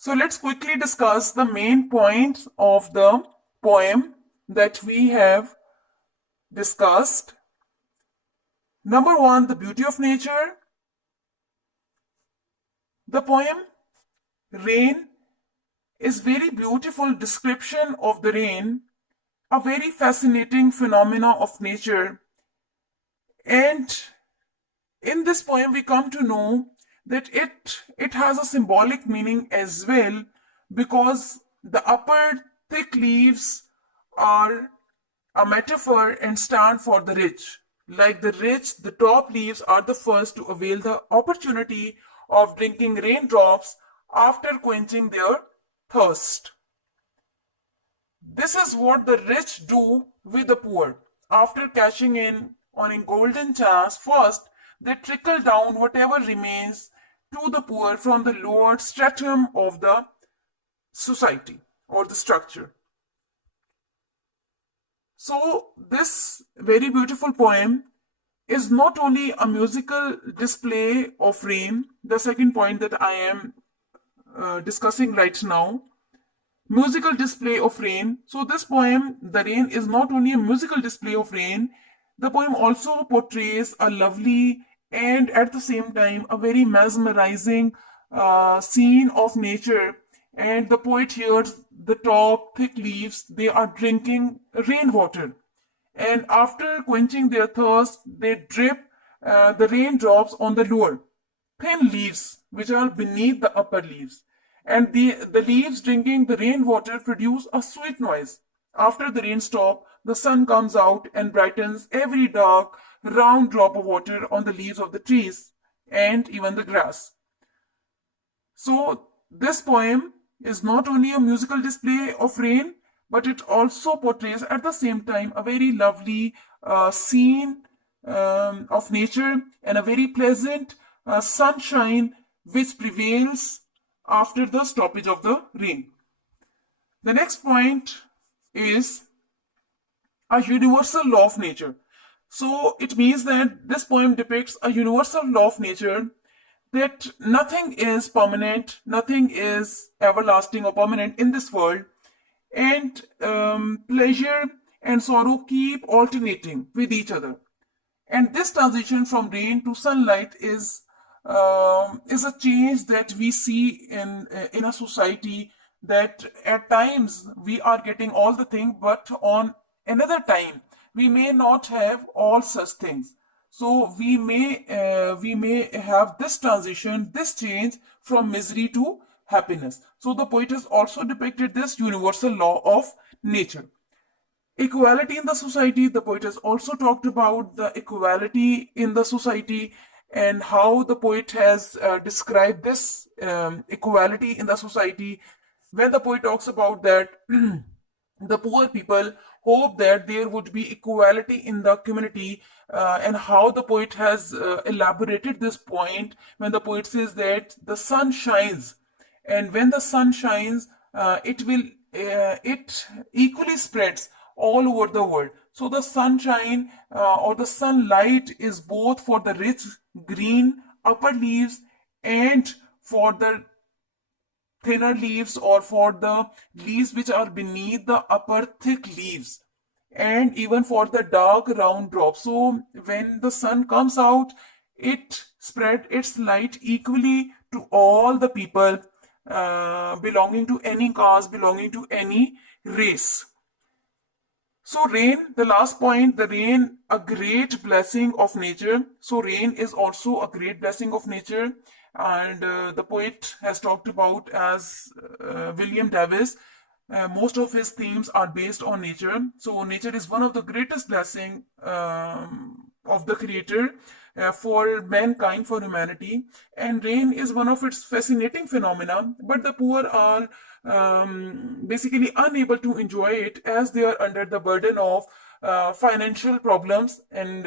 So let's quickly discuss the main points of the poem that we have discussed. Number one, the beauty of nature. The poem Rain is very beautiful description of the rain, a very fascinating phenomena of nature. And in this poem, we come to know that it has a symbolic meaning as well, because the upper thick leaves are a metaphor and stand for the rich. Like the rich, the top leaves are the first to avail the opportunity of drinking raindrops after quenching their thirst. This is what the rich do with the poor. After cashing in on a golden chance, first they trickle down whatever remains to the poor from the lower stratum of the society or the structure. So, this very beautiful poem is not only a musical display of rain, the second point that I am discussing right now, musical display of rain. So this poem, The Rain, is not only a musical display of rain, the poem also portrays a lovely and at the same time a very mesmerizing scene of nature. And the poet hears the top thick leaves, they are drinking rainwater. And after quenching their thirst, they drip the raindrops on the lower thin leaves which are beneath the upper leaves. And the leaves drinking the rainwater produce a sweet noise. After the rain stop, the sun comes out and brightens every dark, round drop of water on the leaves of the trees and even the grass. So, this poem is not only a musical display of rain, but it also portrays at the same time a very lovely scene of nature and a very pleasant sunshine which prevails after the stoppage of the rain. The next point is a universal law of nature. So it means that this poem depicts a universal law of nature, that nothing is permanent, nothing is everlasting or permanent in this world, and pleasure and sorrow keep alternating with each other. And this transition from rain to sunlight is a change that we see in a society, that at times we are getting all the things, but on another time we may not have all such things. So we may have this transition, this change from misery to happiness. So the poet has also depicted this universal law of nature. Equality in the society, the poet has also talked about the equality in the society and how the poet has described this equality in the society. When the poet talks about that, the poor people hope that there would be equality in the community, and how the poet has elaborated this point when the poet says that the sun shines, and when the sun shines, it equally spreads all over the world. So the sunshine or the sunlight is both for the rich green upper leaves and for the thinner leaves, or for the leaves which are beneath the upper thick leaves, and even for the dark round drops. So when the sun comes out, it spread its light equally to all the people, belonging to any caste, belonging to any race. So rain, the last point, the rain, a great blessing of nature. So rain is also a great blessing of nature. And the poet has talked about as William Davies. Most of his themes are based on nature. So nature is one of the greatest blessing of the creator for mankind, for humanity. And rain is one of its fascinating phenomena, but the poor are basically unable to enjoy it as they are under the burden of financial problems, and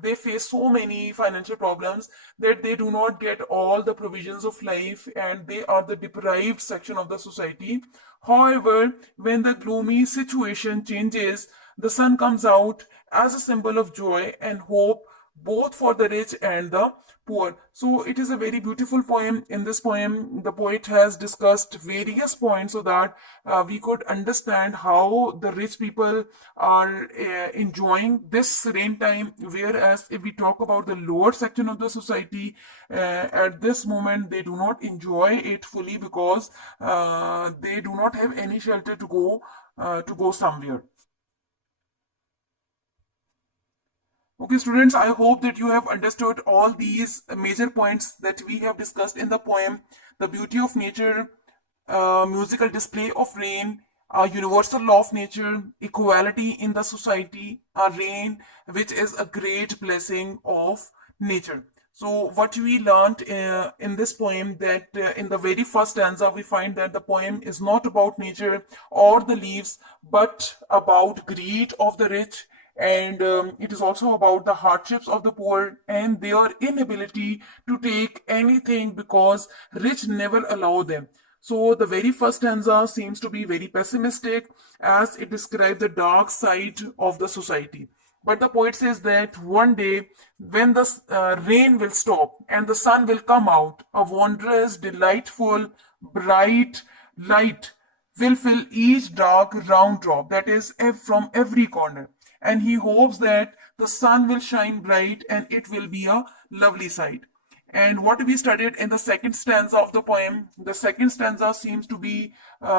they face so many financial problems that they do not get all the provisions of life, and they are the deprived section of the society. However, when the gloomy situation changes, the sun comes out as a symbol of joy and hope, both for the rich and the poor. So it is a very beautiful poem. In this poem, the poet has discussed various points so that we could understand how the rich people are enjoying this rain time, whereas if we talk about the lower section of the society, at this moment they do not enjoy it fully because they do not have any shelter to go somewhere. Okay, students, I hope that you have understood all these major points that we have discussed in the poem: the beauty of nature, musical display of rain, a universal law of nature, equality in the society, a rain which is a great blessing of nature. So what we learned in this poem, that in the very first stanza we find that the poem is not about nature or the leaves, but about greed of the rich, and it is also about the hardships of the poor and their inability to take anything because rich never allow them. So the very first stanza seems to be very pessimistic as it describes the dark side of the society. But the poet says that one day when the rain will stop and the sun will come out, a wondrous, delightful, bright light will fill each dark round drop, that is from every corner. And he hopes that the sun will shine bright and it will be a lovely sight. And what we studied in the second stanza of the second stanza seems to be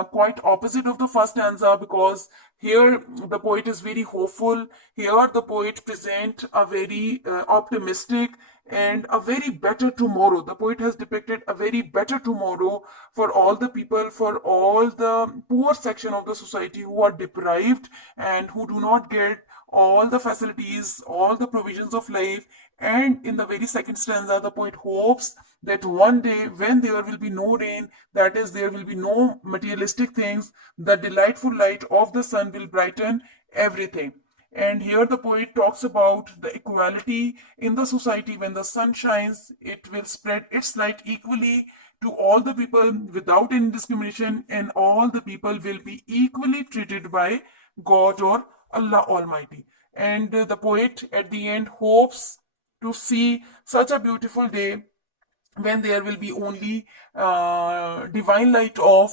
quite opposite of the first stanza, because here the poet is very hopeful. Here the poet present a very optimistic and a very better tomorrow. The poet has depicted a very better tomorrow for all the people, for all the poor section of the society who are deprived and who do not get all the facilities, all the provisions of life. And in the very second stanza, the poet hopes that one day when there will be no rain, that is, there will be no materialistic things, the delightful light of the sun will brighten everything. And here the poet talks about the equality in the society. When the sun shines, it will spread its light equally to all the people without any discrimination, and all the people will be equally treated by God or Allah Almighty. And the poet at the end hopes to see such a beautiful day when there will be only divine light of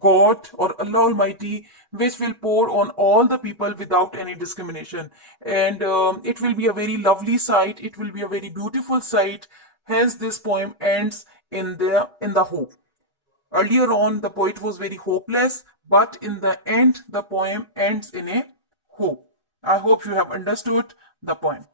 God or Allah Almighty, which will pour on all the people without any discrimination. And it will be a very lovely sight. It will be a very beautiful sight. Hence, this poem ends in the hope. Earlier on, the poet was very hopeless, but in the end, the poem ends in a hope. I hope you have understood the poem.